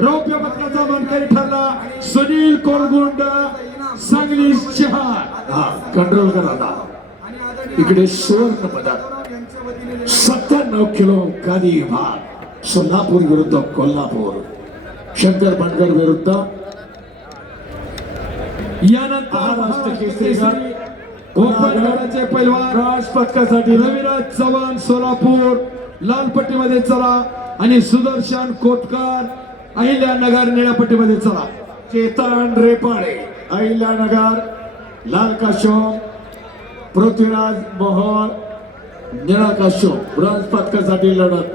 रौप्य पदकाचा मानकरी ठरला सुनील कोरगुंड सांगली शहर. कंट्रोल करा आता. इकडे सुवर्ण पदक 97 किलो गादी विभाग सोलापूर विरुद्ध कोल्हापूर. शंकर बनकर विरुद्ध यानंतर महाराष्ट्र केसरी गटाचे पैलवान ब्रॉन्झ पदकासाठी रविराज चव्हाण सोलापूर लाल पट्टीमध्ये चला आणि सुदर्शन कोतकर अहिल्यानगर निळ्या पट्टीमध्ये चला. चेतन रेपाळे अहिल्यानगर लाल काशोम, पृथ्वीराज मोहोळ निळा काशोम ब्रॉन्झ पदकासाठी लढत.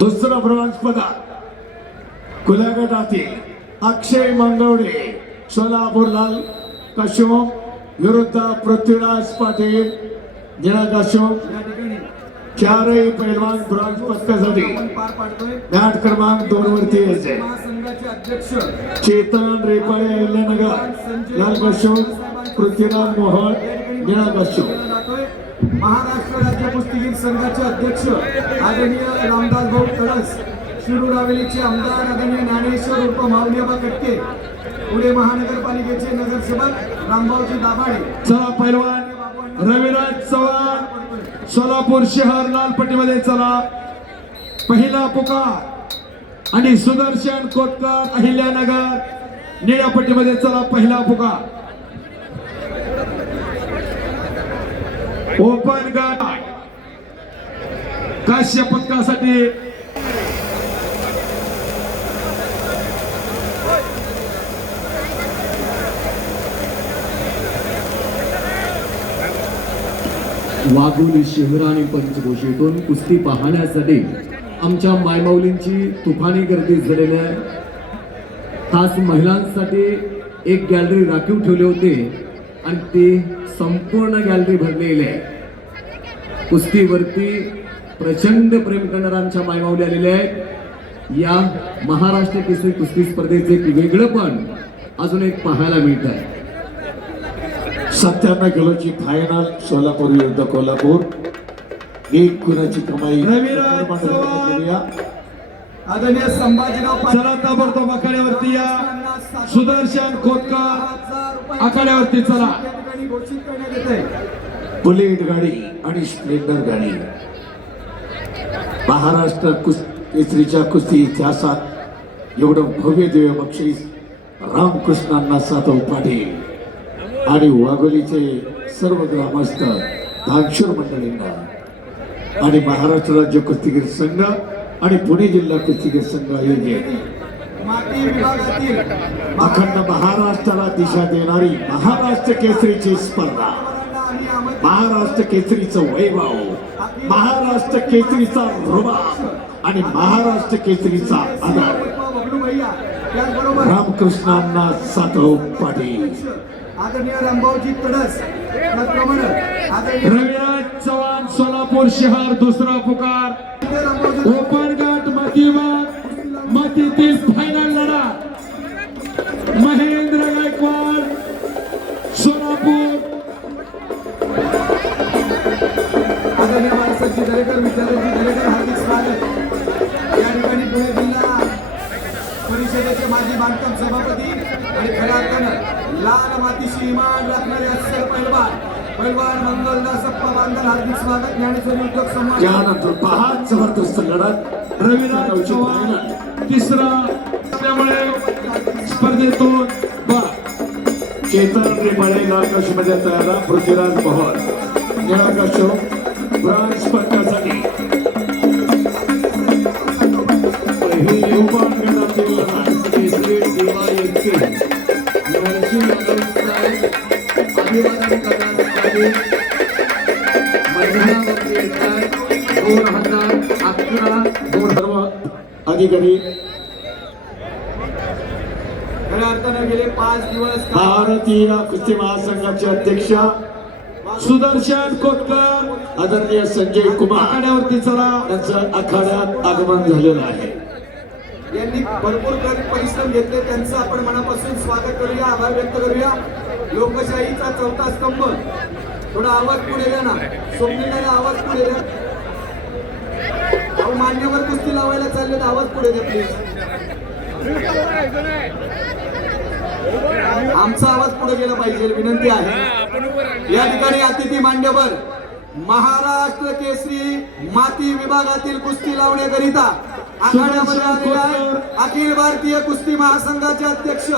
दुसरा ब्रॉन्झ पदक खुल्या गटातील अक्षय मंगवडे सोलापूर लाल काशोम विरुद्ध पृथ्वीराज पाटील निळा काशोम. चारही पैलवान ब्रॉन्झ पदकासाठी मॅट क्रमांक 2 वरती यायचे. चेतन रेपाळे अहिल्यानगर लाल काशोम, पृथ्वीराज मोहोळ निळा काशोम. महाराष्ट्र राज्य कुस्तीगीर संघाचे अध्यक्ष आदरणीय रामदास भाऊ तळस, शिरूर हवेलीचे आमदार आदरणीय ज्ञानेश्वर उर्फ माऊलीबा कटके, पुणे महानगरपालिकेचे नगरसेवक रामभाऊजी दाभाडे. चला पैलवान रविराज चव्हाण सोलापूर शहर लाल पट्टीमध्ये चला. पहिला पुकार आणि सुदर्शन कोतकर अहिल्यानगर निळ्या पट्टीमध्ये चला. पहिला पुकार ओपन गट काश्य पदकासाठी वाघोली शहर आणि पंचक्रोशीतून कुस्ती पाहण्यासाठी आमच्या मायमाऊलींची तुफानी गर्दी झालेली आहे. खास महिलांसाठी एक गॅलरी राखीव ठेवली होती आणि ती संपूर्ण गॅलरी भरलेली आहे. कुस्तीवरती प्रचंड प्रेम करणाऱ्या आमच्या मायमाऊली आलेले आहेत. या महाराष्ट्र केसरी कुस्ती स्पर्धेचे एक वेगळेपण अजून एक पाहायला मिळत आहे. 97 किलोची फायनल सोलापूर विरुद्ध कोल्हापूर. एक गुणाची कमाई. रविराज चव्हाण आदरणीय संभाजीराव चला ताबडतोब आखाड्यावरती या. सुदर्शन खोतकर आखाड्यावरती चला. घोषित करण्यात येत आहे. बुलेट गाडी आणि स्प्लेंडर गाडी महाराष्ट्र केसरीच्या कुस्ती इतिहासात एवढं भव्य दिव्य बक्षीस रामकृष्णांना सातव पाटील आणि वाघोलीचे सर्व ग्रामस्थ धानशूर मंडळींना आणि महाराष्ट्र राज्य कुस्तीगीर संघ आणि पुणे जिल्हा कुस्तीगीर संघ आयोजित माती विभागातील अखंड महाराष्ट्राला दिशा देणारी महाराष्ट्र केसरीची स्पर्धा. महाराष्ट्र केसरीचं वैभव, महाराष्ट्र केसरीचा रुबाब आणि महाराष्ट्र केसरीचा आदर. बबलू भैया त्याचबरोबर रामकृष्णांना सातव पाटील. आदरणीय रामभाऊजी तडस, त्याचप्रमाणे आदरणीय रविराज चव्हाण सोलापूर शहर दुसरा पुकार. ओपन गट मातीतील फायनल लढा महेंद्र गायकवाड सोलापूर. आदरणीय बाळासाहेबजी दरेकर, विद्यार्थी दरेकर, हार्दिक स्वागत. या ठिकाणी पुणे जिल्हा परिषदेचे माजी बांधकाम सभापती आणि खऱ्या अर्थानं लाल मातीशी इमान राखणारे अस्सल पैलवान मंगलदास अप्पा बांधल, हार्दिक स्वागत. ज्ञानेश्वरी उद्योग समाज. त्यानंतर पहा जबरदस्त लढत. रविराज चव्हाण तिसरा त्यामुळे स्पर्धेतून चेतन रेपाळे लाल काशोमध्ये तयार. पृथ्वीराज मोहोळ निळा काशोम ब्रॉन्झ पदकासाठी. पहिली उपांगणातील लढत केसरी दिवा यांचे नरसिंह अभिवादन करण्यासाठी मैदानावरती येतात. 2011 सर्व अधिकारी खऱ्या अर्थानं गेले 5 दिवस भारतीय कुस्ती महासंघाचे अध्यक्ष सुदर्शन कोतकर आदरणीय संजय कुमार आखाड्यावरती चला. यांचं आखाड्यात आगमन झालेलं आहे. यांनी भरपूर परिश्रम घेतले, त्यांचं आपण मनापासून स्वागत करूया, आभार व्यक्त करूया. लोकशाहीचा चौथा स्तंभ, थोडा आवाज पुढे द्या ना, स्वप्नीला आवाज पुढे द्या. अहो, मान्यवर कुस्ती लावायला चालले तर आवाज पुढे द्या प्लीज. आमचा आवाज पुढे गेला पाहिजे विनंती आहे. या ठिकाणी अतिथी मान्यवर महाराष्ट्र केसरी माती विभागातील कुस्ती लावण्याकरिता आखाड्यामध्ये आलेले आहेत अखिल भारतीय कुस्ती महासंघाचे अध्यक्ष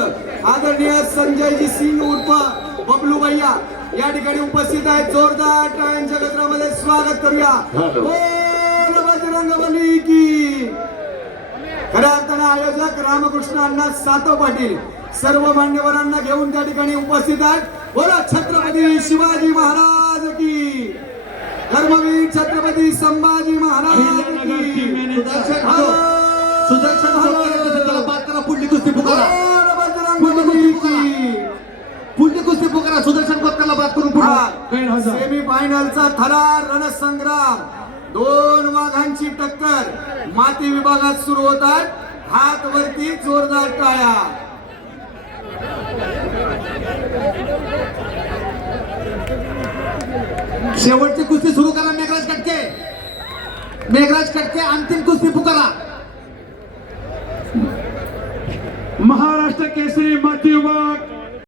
आदरणीय संजयजी सिंग उर्फ बबलू भैया या ठिकाणी उपस्थित आहेत. जोरदार टाळ्यांच्या गजरामध्ये स्वागत करूया. बोल बजरंगबली की. खऱ्या अर्थाने आयोजक रामकृष्ण अण्णा सातव पाटील सर्व मान्यवरांना घेऊन त्या ठिकाणी उपस्थित आहेत. बोला छत्रपती शिवाजी महाराज की. धर्मवीर छत्रपती संभाजी महाराज की. पुढली कुस्ती पुकारा, बजरंगबली की. पुढली कुस्ती पुकारा. सुदर्शन कोतकरला बाद करून पुढे. सेमी फायनलचा थरार रणसंग्राम. दोन वाघांची टक्कर माती विभागात सुरू होतात. हात वरती, जोरदार टाळ्या. शेवटची कुस्ती सुरू करा. मेघराज कटके, मेघराज कटके अंतिम कुस्ती पुकारा. महाराष्ट्र केसरी माती विभाग